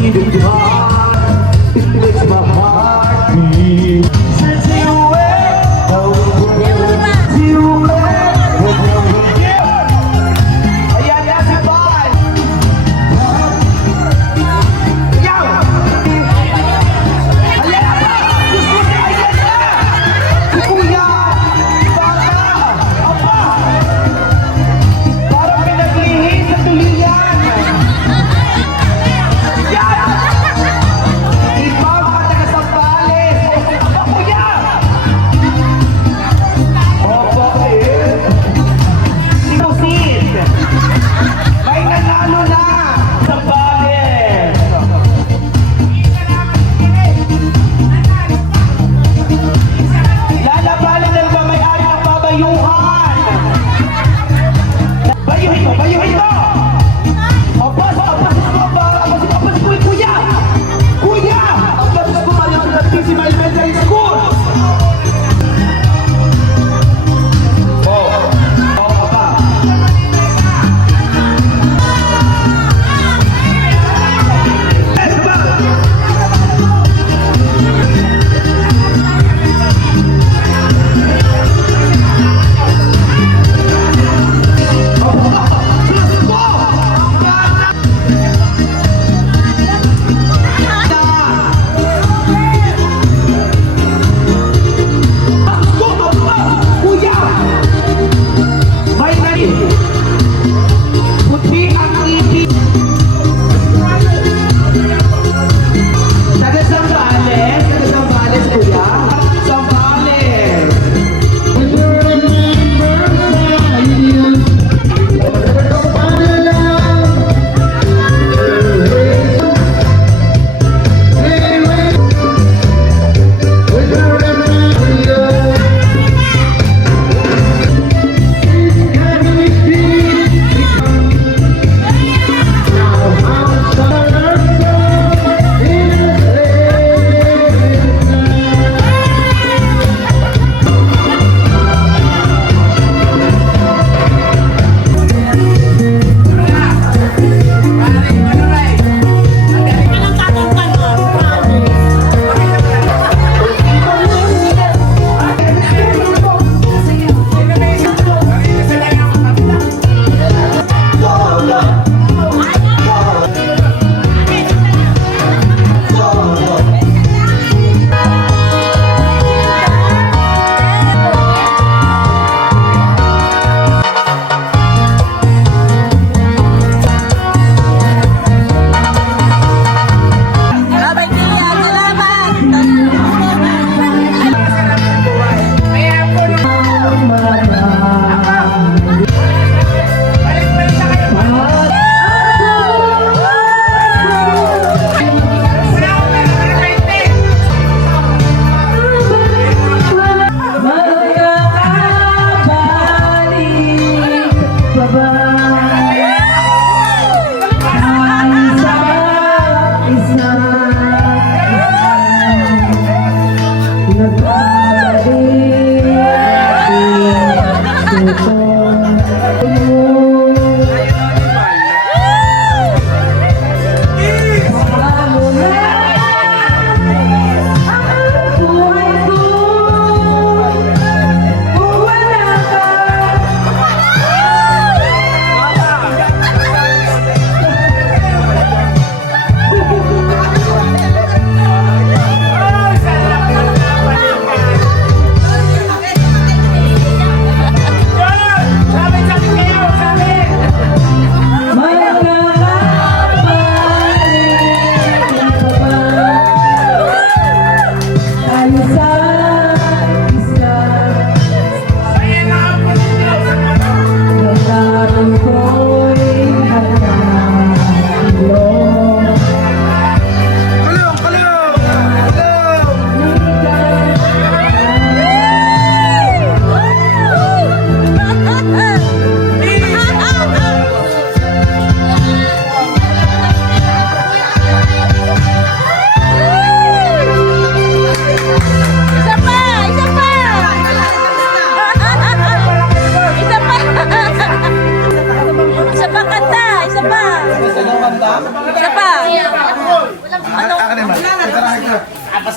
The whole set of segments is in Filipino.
need my heart. It makes my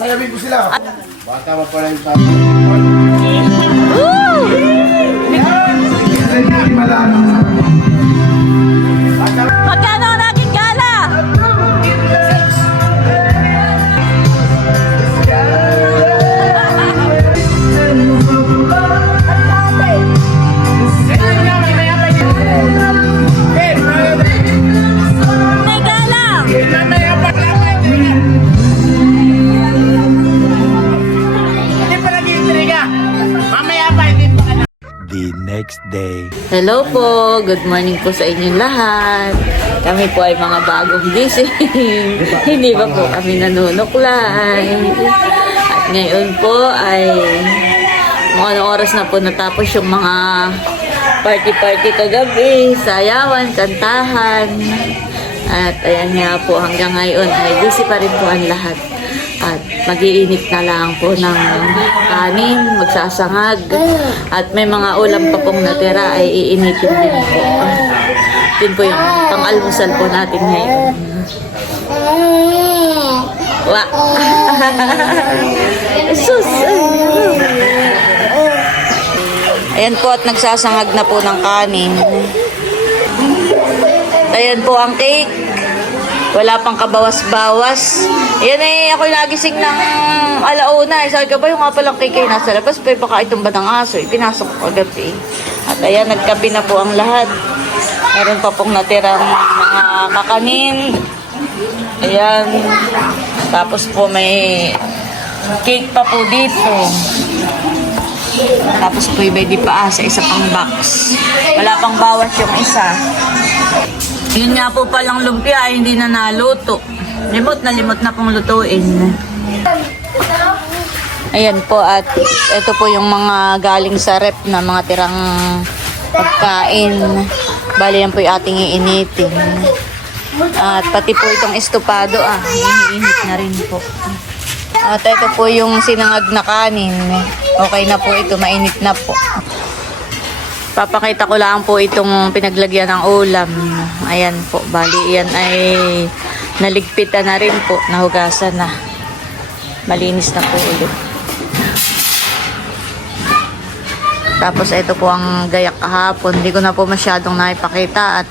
Pasayawin ko sila. Bata mo pa rin Hello po, good morning po sa inyong lahat. Kami po ay mga bagong gising. Hindi ba po kami nanunuklay? At ngayon po ay mga anong oras na po natapos yung mga party-party kagabi, sayawan, kantahan. At ayan nga po hanggang ngayon ay busy pa rin po ang lahat. At mag-iinit na lang po ng kanin, magsasangag. At may mga ulam pa pong natira ay iinitin din po. Yun po yung pang-almusal po natin ngayon. Wa. Sus. Ayan po at nagsasangag na po ng kanin. Ayan po ang cake. Wala pang kabawas-bawas. Yan eh, ako nagising ng alauna. Eh, sabi ko ba yung nga palang cake ay nasa labas, pero baka itong ba ng aso. Ipinasok ko kagabi. At ayan, nagkapi na po ang lahat. Meron pa pong natirang mga kakanin. Ayan. Tapos po may cake pa po dito. Tapos po di pa ah, sa isa pang box. Wala pang bawas yung isa. Yun nga po palang lumpia ay hindi na naluto. Limot na limot na pong lutuin. Ayan po at ito po yung mga galing sa rep na mga tirang pagkain. Bali yan po yung ating iinitin. At pati po itong estopado ah, iniinit na rin po. At ito po yung sinangag na kanin. Okay na po ito, mainit na po. Papakita ko lang po itong pinaglagyan ng ulam. Ayan po, bali yan ay naligpitan na rin po, nahugasan na. Malinis na po ulit. Tapos ito po ang gayak kahapon. Hindi ko na po masyadong naipakita at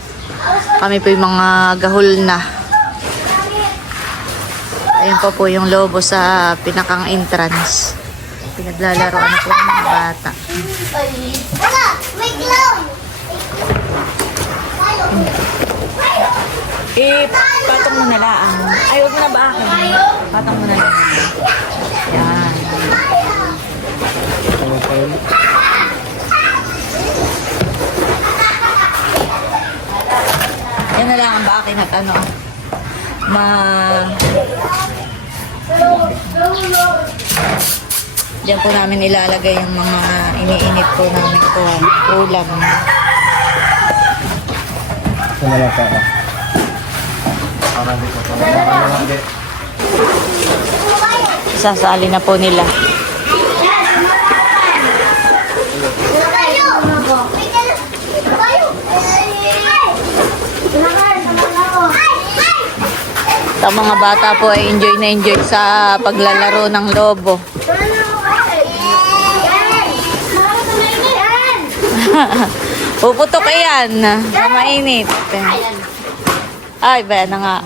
kami po yung mga gahol na. Ayun pa po yung lobo sa pinakang entrance. Pinaglalaroan po ng mga bata. Wala! Wait lang! Eh, patong mo na lang. Ay, huwag mo na baakin. Patong mo na lang. Yan. Yan na lang ang baakin at ano. Ma... Diyan po namin ilalagay yung mga iniinit po namin po ulam. Ito na lang pa ako. Parang dito. Parang dito. Sasali na po nila. Lang! Tayo! Sa mga bata po ay enjoy na enjoy sa paglalaro ng lobo. Puputok yan. Sa mainit. Ay, ba na nga.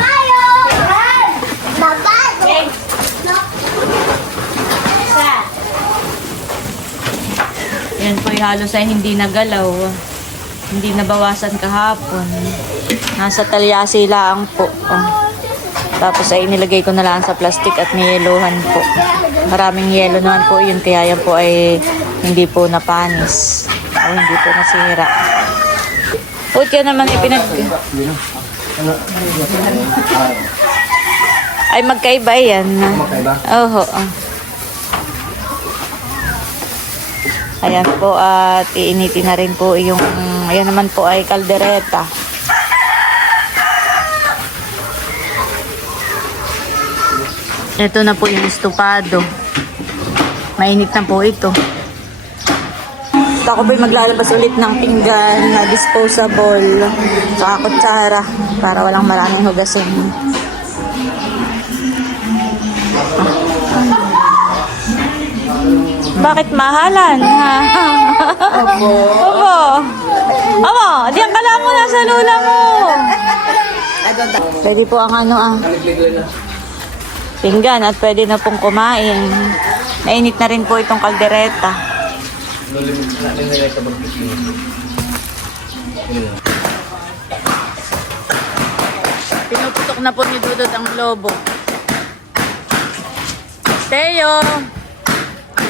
Tayo! Babad! Yan po halos ay hindi nagalaw. Hindi nabawasan kahapon. Nasa talyasi lang po. Oh. Tapos ay nilagay ko na lang sa plastic at niyelohan po. Maraming yelo naman po yun kaya yan po ay hindi po napanis. O hindi po nasira. Puti yan naman ipinag... Ay magkaiba yan. Magkaiba? Oho. oh. Ayan po at iinitin na rin po yung ayan naman po ay kaldereta. Ito na po yung estupado. Mainit na po ito. ako po'y maglalabas ulit ng pinggan na disposable. Tsaka kutsara para walang maraming hugasin. Bakit mahalan? Ha? Opo. Opo. Opo, diyan ka lang muna sa lula mo. Pwede po ang ano ah. Pinggan at pwede na pong kumain. Nainit na rin po itong kaldereta. Pinuputok na po ni Dudot ang globo. Teo!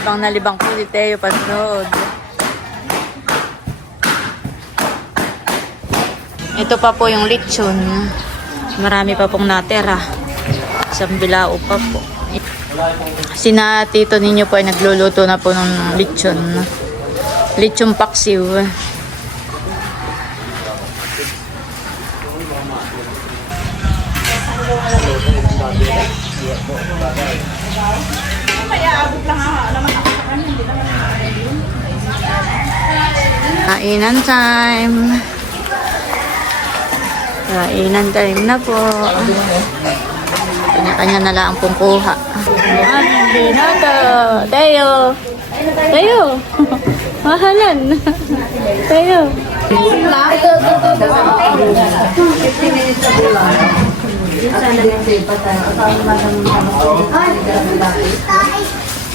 Libang na po si Teo Pasod. Ito pa po yung lechon. Marami pa pong natira. Isang bilao pa po. Sina tito ninyo po ay nagluluto na po ng lechon. Lechon paksiw. Kainan time. Kainan time na po. Kanya-kanya na lang pong kuha. At binata. Tayo. Tayo. Mahalan. Tayo.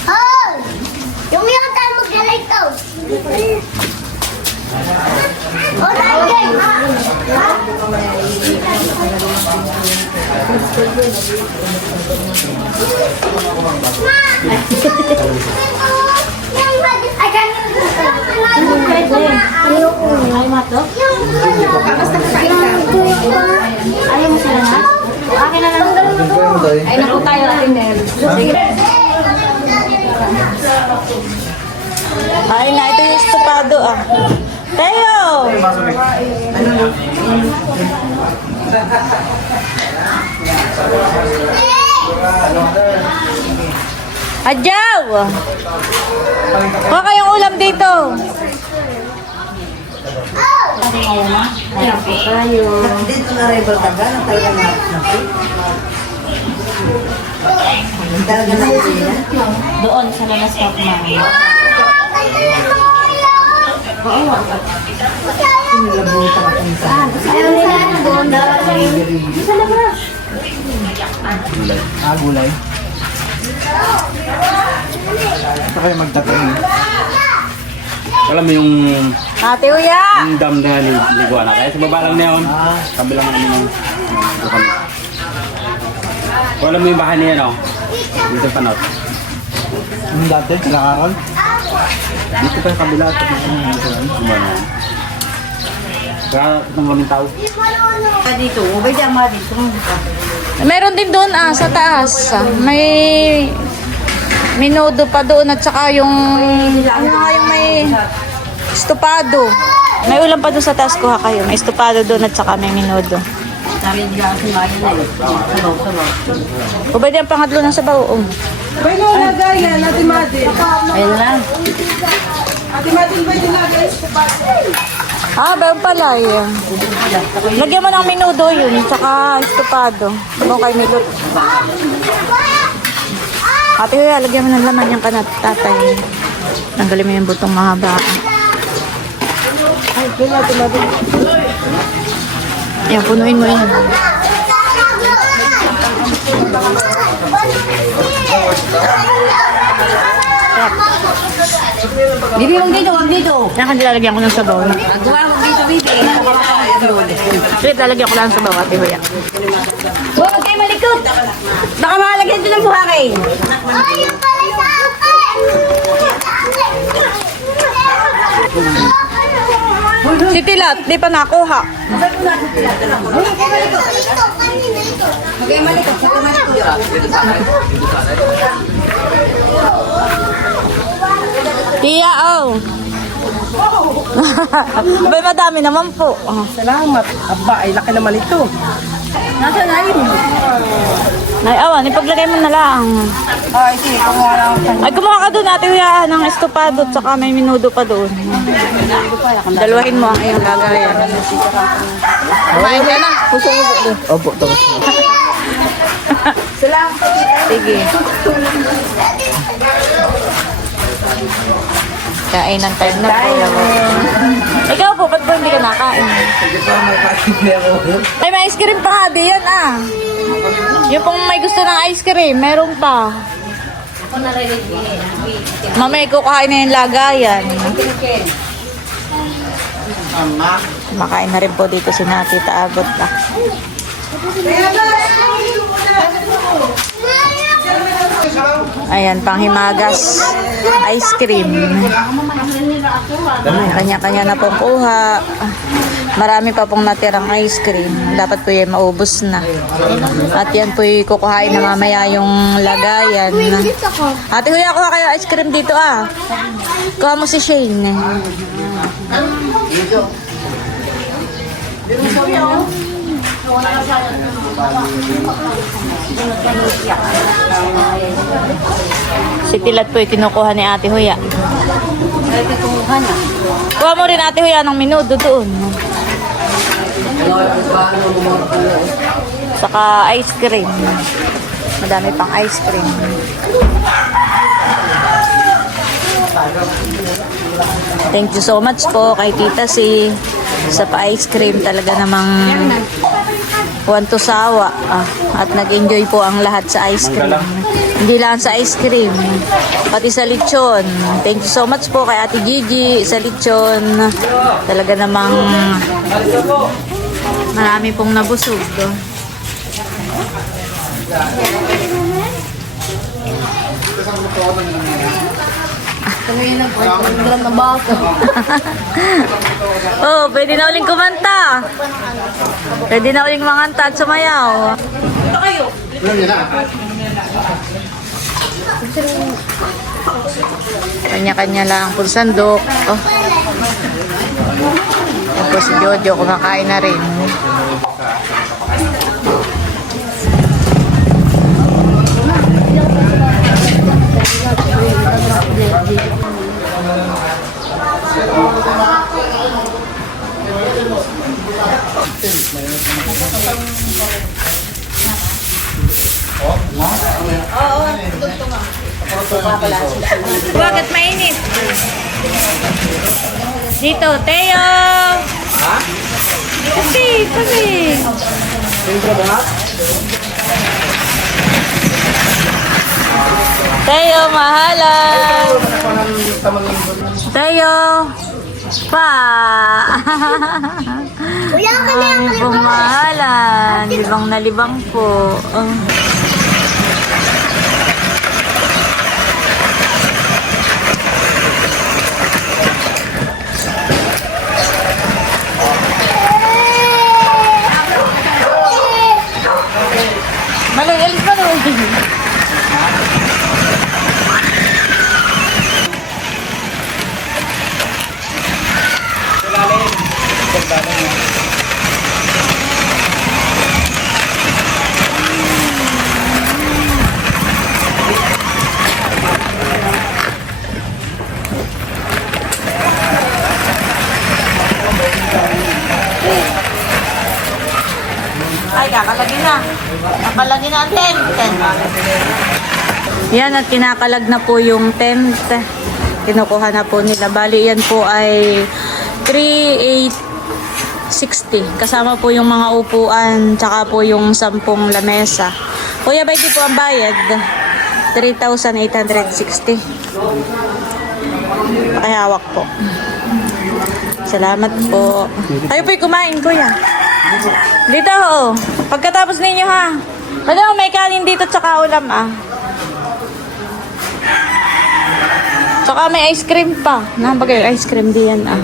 Oh! Yung yung tayo mag-galito. Oh, tayo. Ay, Ay, mato? Basta Ayaw mo sila na? Akin na lang. Ay, naku tayo, Atinel. Sige. Ay nga, ito yung estopado ah. Tayo! Adyaw! Kuha kayong ulam dito. Dito na rin Baltaga, na talaga na Talaga na Doon sa Lanas Kapma. Ah, gulay. Ito kayo magtatanim. Alam mo yung, Ate Uya! yung dam na li- liguan na. Kaya sa baba lang na yun. Kabilang ano ng ng kami. Kung alam mo yung bahay niya, no? Dito pa not. Yung dati, kinakaral. Dito pa yung kabila. Ito pa yung dito lang. Kumano. Kaya itong kaming tao. Dito, ubay dyan mga dito. Meron din doon ah, sa taas. ah. May minudo pa doon at saka yung ano nga yung may estopado. May ulam pa doon sa taas kuha kayo. May estopado doon at saka may minudo. Sabi niya kasi mga yun eh. Sabaw, sabaw. O ba ang pangatlo ng sabaw? Um. Ayun lang. Ah, ba yung palay. Lagyan mo ng minudo yun, tsaka estopado. Kung kay Milot. Ate Kuya, lagyan mo ng laman yung kanat tatay. Tanggalin mo yung butong mahaba. Ay, kaya tumabig. Ayan, punuin mo yan. Bibi, huwag dito, huwag dito. Yan, kan lalagyan ko ng sabaw. Gawa, huwag dito, bibi. Wait, lalagyan ko lang ng sabaw, Ate Kuya. Huwag kayo malikot. Baka mahalagyan ito ng buhangin. Oh, yung pala sa akin! Si Tilat, di pa nakuha. Tia, oh. Abay, madami naman po. Oh. Salamat. Aba, ay laki naman ito. Nasa na yun? Ay, awan, ipaglagay mo na lang. Ay, sige, kumuha lang ako. Ay, kumuha ka doon, ate Huya, ng estopado, tsaka may minudo pa doon. Dalawahin mo ang iyong gagawin. Kumain ka na. Puso mo doon. Opo, tapos na. Sige. Kain ng time na po. Ikaw po, ba't ba hindi ka nakain? Ay, may ice cream pa nga, di yan ah. Yung pong may gusto ng ice cream, meron pa. Mamaya kukain na yung lagayan. Makain na rin po dito si Nati Taabot ah. Ayan, panghimagas. Ice cream. Kanya-kanya na pong kuha. Marami pa pong natirang ice cream. Dapat po yan maubos na. At yan po kukuhain na mamaya yung lagayan. Ate Huya, kuha kayo ice cream dito ah. Kuha mo si Shane. Si Tilat po kinukuha ni Ate Huya. Kuha mo rin Ate Huya ng minudo doon. Saka ice cream. Madami pang ice cream. Thank you so much po kay Tita si sa pa-ice cream talaga namang want to sawa ah, at nag-enjoy po ang lahat sa ice cream. Hindi lang sa ice cream, pati sa lechon. Thank you so much po kay Ate Gigi sa lechon. Talaga namang marami pong nabusog. Do. Gram na baso. Oh, pwede na uling kumanta. Pwede na uling manganta at sumayaw. Kanya-kanya lang po sandok. Oh. Tapos si Jojo kumakain na rin. Bakit mainit? Dito, Teo! Ha? Kasi, kasi. Teo, mahalan! Teo! Pa! Ay, pumahalan. Libang na libang po. Oh. Maloy, alis maloy. Ay, kakalagin na. Kakalagin na ang tent. Yan at kinakalag na po yung tent. Kinukuha na po nila. Bali, yan po ay 3,860. Kasama po yung mga upuan, tsaka po yung 10 lamesa. Kuya, ba ito po ang bayad? 3,860. Pakihawak po. Salamat po. Kayo po'y kumain, kuya. Dito ho. Pagkatapos ninyo ha. Madam, may kanin dito tsaka ulam ah. Tsaka may ice cream pa. Nabagay ice cream diyan ah.